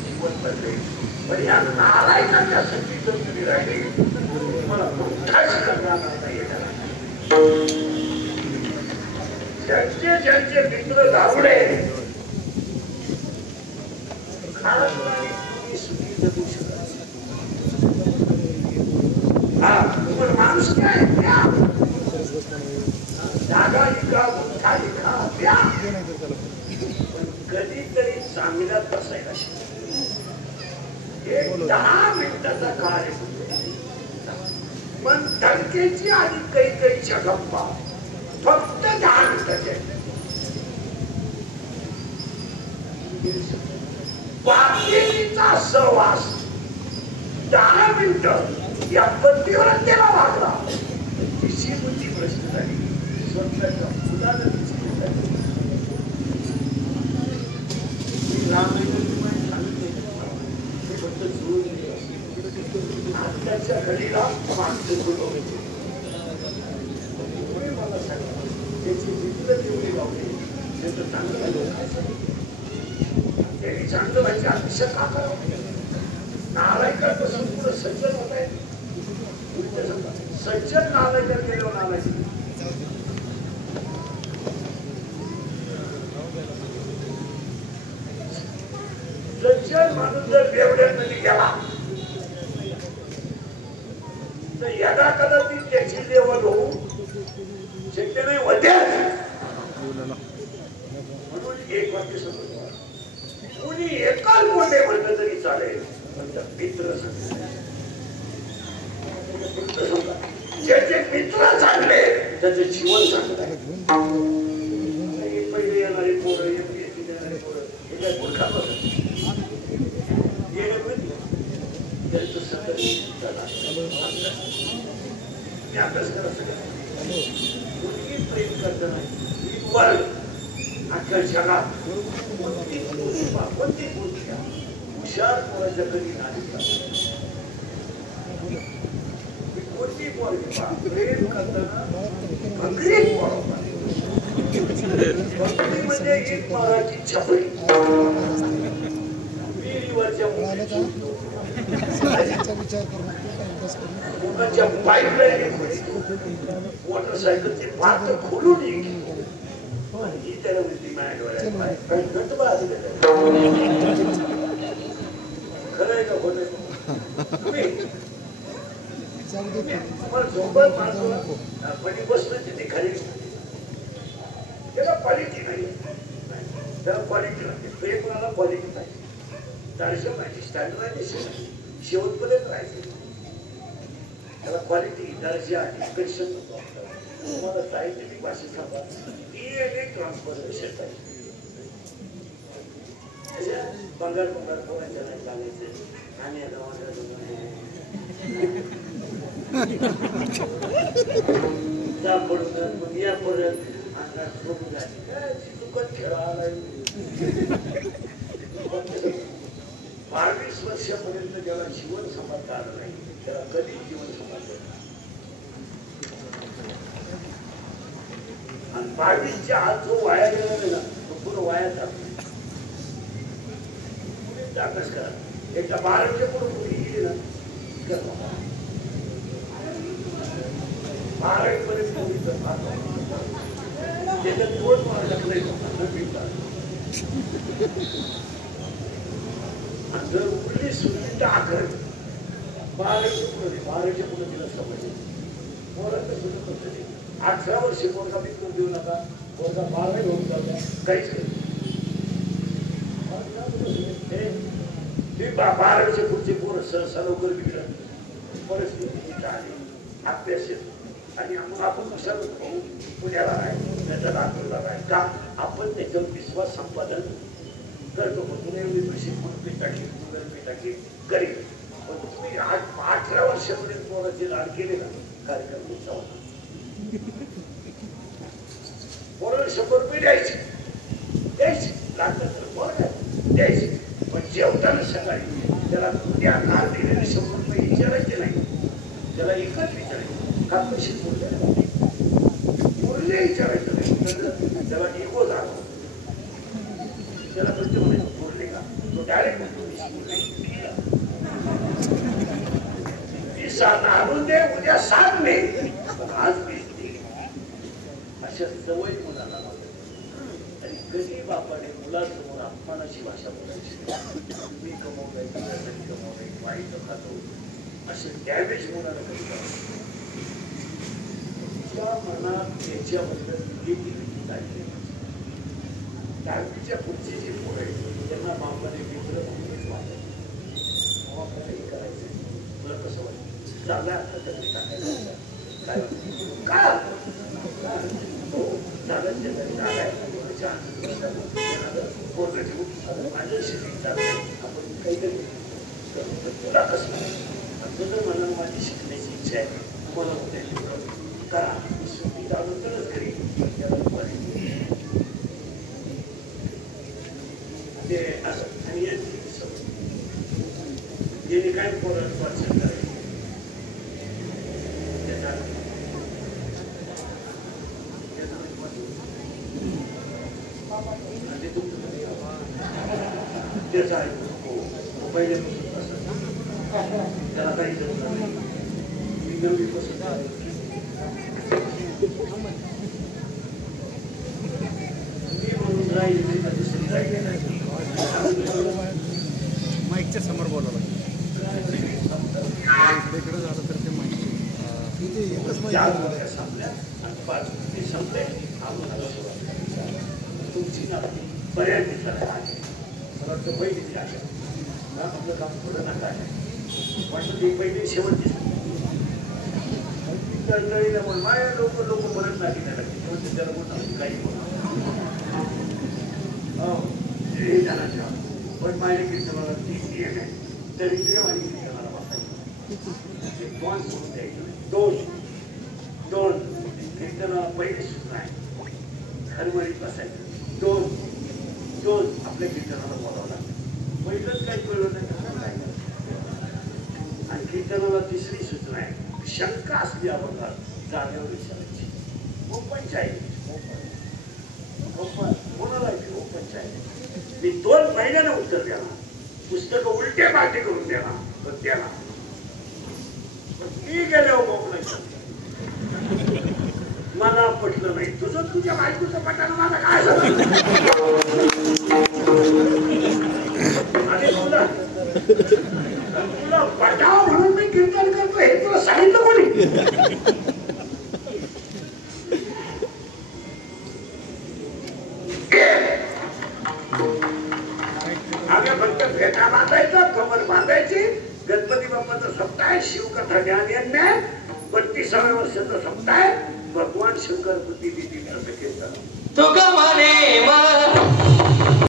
जीवन पडले पण या नालायकांच्या संधी जर तुम्ही राहिली तुम्हाला कुठलाच करणार नाही येणार. ज्यांचे ज्यांचे मित्र दारुडे माणूस काय जागा इका मोठा इका द्या पण कधीतरी चांगल्यात बसायला एक 10 मिनिटाचा कार्य पण धडकेची आणि कैकईच्या गप्पा फक्त 10 मिनिटाचे बाकीचा सहवास 10 मिनिटं या पत्तीवरच त्याला वागला. तिची बुद्धी प्रश्न झाली स्वतःच्या मुलाला तिची झाली. फक्त जुळून आत्ताच्या घडीला माणसं बोलवले मला सांगा त्याची मित्र तेवढी लावली त्याचं चांगलं त्यांनी चांगलं व्हायचे अतिशय का करावं. नालायकापासून पुढे सज्जन होत आहे. सज्जन नालायकात गेल्यावर नालायक सज्जन माणूस जर बेवड्यांमध्ये गेला तर यदा कदाचित त्याची लेवल होऊ शक्य नाही होते. म्हणून एक वाक्य समजवा कुणी एकाच मोठे म्हणलं तरी चालेल मित्र ज्याचे मित्र चांगले त्याचे जीवन चांगलं आहे. पहिले येणारे पोरं येणारे पोरं हे काय मूर्खा त्यांचं सतत अभ्यास करा सगळं कोणी प्रेम करत नाही. अख्ख्या जगात कोणती गोष्ट हुशार पोराच्या कधी नाही कोणती पोरगी प्रेम करताना म्हणजे एक माराची छपरी विहिरीवरच्या मुलाच्या पाईपलाईन मोटरसायकलचे पात्र खोलून ही त्याला वृत्ती माझ्या खरंय का खोट तुम्ही झोपत माणसं पण बसलं तिथे खाली त्याला क्वालिटी नाही. त्याला क्वालिटी लागते. प्रेम कोणाला क्वालिटी पाहिजे दर्शन पाहिजे स्टँडर्ड पाहिजे शेवटपर्यंत राहायचं. त्याला क्वालिटी दर्जा डिस्कशन तुम्हाला सायंटिफिक भाषेत सांगा DNA ट्रान्सफॉर्मेशन पाहिजे. बंगाल पोरांच्या नाही चालायचं आणि त्या पडून मग या परत चुकत खेळायला 22 वर्षापर्यंत ज्याला जीवन सांभाळता आलं नाही त्याला कधी जीवन सांभाळतं. आणि 22च्या आत जो वाया गेला ना तो पुढे वाया जातो. अभ्यास करा. एकदा 12च्या पुढे मुली गेली ना 12वी पर्यंत मुलीचं त्याच्यात 2 मार्क जर उरली सुरली तर 11वी 12च्या पुढे तिला समजली पोरांचं सुद्धा पद्धती 18 वर्षे पोरगा मित्र देऊ नका. पोरगा 12वी होऊन जाता काहीच नाही. 12वीच्या पुढचे पोरं सहसा लवकर बिघडत परिस्थिती आली अभ्यास येतो आणि आपण कशाला पुण्याला आहे त्याचा लातूरला आहे का आपण त्याच्यावर विश्वास संपादन करतो. पुणे प्रशिक्षण टाकी गुगल पे टाकी करेल. पण तुम्ही 18 वर्षापर्यंत पोराचे लाड केले ना कार्यक्रम तुमचा होता. पोराला 100 रुपये द्यायचे लागलं तर पोर द्यायचे. पण जेवताना सकाळी त्याला उद्या काल दिलेले 100 रुपये विचारायचे नाही. त्याला एकच विचारायचं का पैसे उरले विचारायचं नाही. त्याला इगो झाला त्याला प्रश्न म्हणायचं डायरेक्ट आणून दे उद्या सांग नाही पण आज अशा सवय मुलाला लावल्या आणि कधी बापाने मुलासमोर अपमानाची भाषा बोलायची मी कमवलंय तुझ्यासाठी कमवलंय वाईट खातो असे डॅमेज मुलाला कधी तुझ्या मनात त्याच्याबद्दल किती लागली दहावीच्या पुढची जी पोरं आहेत त्यांना बापाने मित्र म्हणूनच वाटत काही करायचं तुला कसं वाटतं चांगला आता तरी टाकायचं काय का आपण काहीतरी तुला कसं तुझं मला माझी शिकण्याची इच्छा आहे तुम्हाला होते करा सुट्टी काढून तरच घरी ते असं आणि याने काय पोरात वाचन करायचं त्याला काही माईकच्या समोर बोलावं इकडे झालं तर ते माईक संपल्या आणि 5 मिनिटे संपले तुमची ना बऱ्याच दिवसाला मला वाटतं पहिली आपलं काम थोडं नका आहे वाटतं ते पहिले शेवट पण माझ्या लोक परत नाही लागले त्याला बोलतो काही बोला पण माझ्या कीर्तनाला 3 नियम आहे दरिद्र आणि कीर्तनाला बसायचं दोन सोडून द्यायचं दोन कीर्तनाला पहिले सूचना आहे हरमरीत बसायचं दोन आपल्या कीर्तनाला बोलावं लागतं पहिलंच काही कळलं नाही आणि कीर्तनाला 3री सूचना आहे शंका असली अभंगात जागेवर विचारायची पंचायत कोणाला पंचायत मी 2 महिन्यानं उत्तर द्याला पुस्तक उलटे पालटे करून द्याला पण त्याला मी गेल्यावर मोकलायचं मला पटलं नाही तुझं तुझ्या बायकोचं पटायला मला काय झालं तुला पटाव म्हणून मी कीर्तन करतो हे तुला सांगितलं कोणी आम्ही फक्त फेटा बांधायचा कमर बांधायची गणपती बाप्पाचा सप्ताह शिवकथा ज्ञान यज्ञ 32व्या वर्षाचा सप्ताह भगवान शंकर बुद्धी देतील असं कीर्तन तुका म्हणे